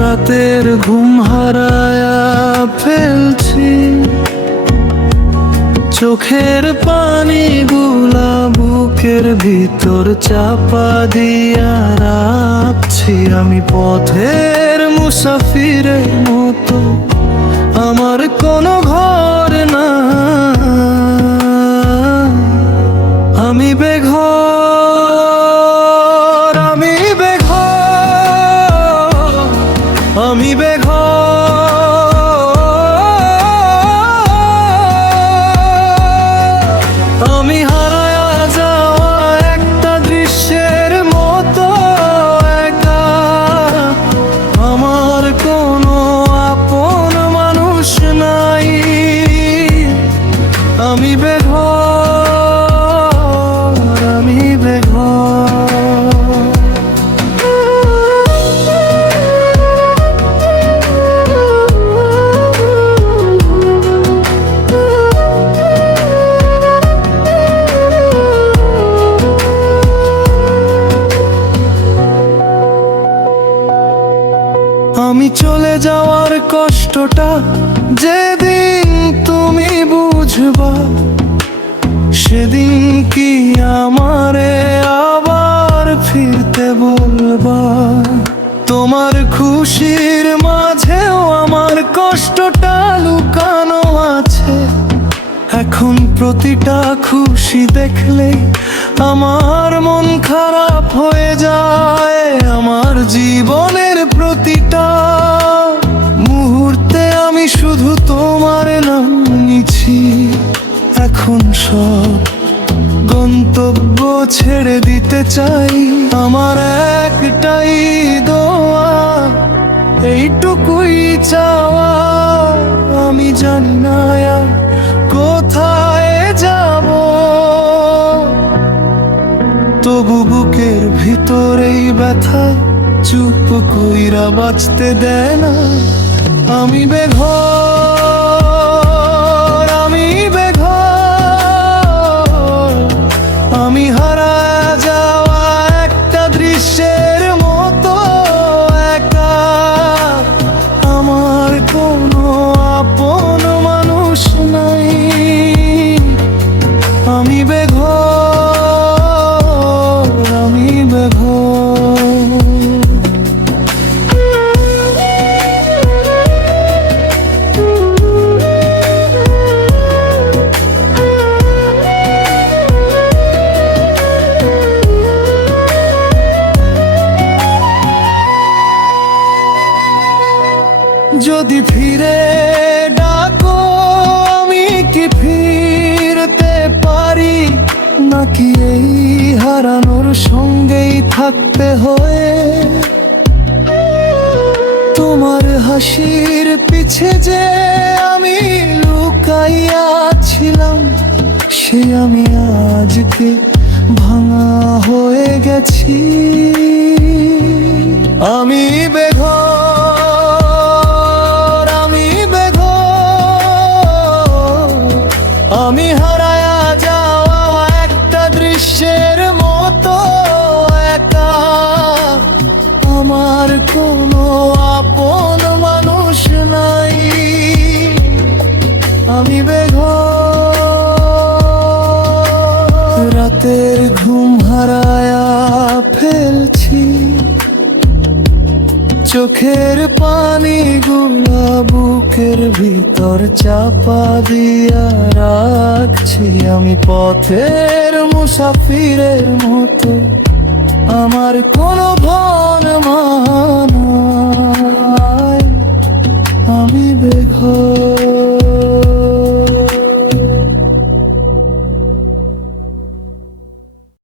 রাতের ঘুম হারায়া ফেলছি, চোখের পানি গুলা বুকের ভিতর চাপা দিয়া রাখছি। আমি পথের মুসাফিরের মতো, আমার কোনো ঘর না, আমি বেঘর, আমি বেঘর, আমি বেঘর। আমি হারায়া যাওয়া একটা দৃশ্যের মতো একা, আমার কোনো আপন মানুষ নাই। আমি বেঘর, আমি বেঘর। আমি চলে যাওয়ার কষ্টটা যেদিন তুমি বুঝবা, সেদিন কি আমারে আবার ফিরতে বলবা। তোমার খুশির মাঝেও আমার কষ্টটা লুকানো আছে। এখন প্রতিটা খুশি দেখলে আমার মন খারাপ হয়ে যায়। আমার জীবনের প্রতিটা মুহূর্তে আমি শুধু তোমার নাম নিছি। এখন সব গন্তব্য ছেড়ে দিতে চাই। আমার একটাই দোয়া, এইটুকুই চাওয়া, আমি জানি না আর কোথায় যাব, তবু বুকের ভিতরেই ব্যথা চুপ কইরা বাঁচতে দেয় না। আমি বেঘর, আমি বেঘর, আমি হারায়া যাওয়া একটা দৃশ্যের মতো একা, আমার কোনো আপন মানুষ নাই। আমি বেঘর, আমি বেঘর। যদি ফিরে ডাকো, আমি কি ফিরতে পারি, নাকি এই হারানোর সঙ্গেই থাকতে হয়। তোমার হাসির পিছে যে আমি লুকাইয়া ছিলাম, সে আমি আজকে ভাঙা হয়ে গেছি। আমি বেঘর, আমি বেঘর, আমি হারায়া যাওয়া একটা দৃশ্যের মতো একা, আমার কোনো আপন মানুষ নাই। আমি বেঘর, রাতের ঘুম হারায়া ফেলছি, চোখের পানি গুলা বুকের ভিতর চাপা দিয়া রাখছি। আমি পথের মুসাফিরের মতো, আমার কোনো ভন মান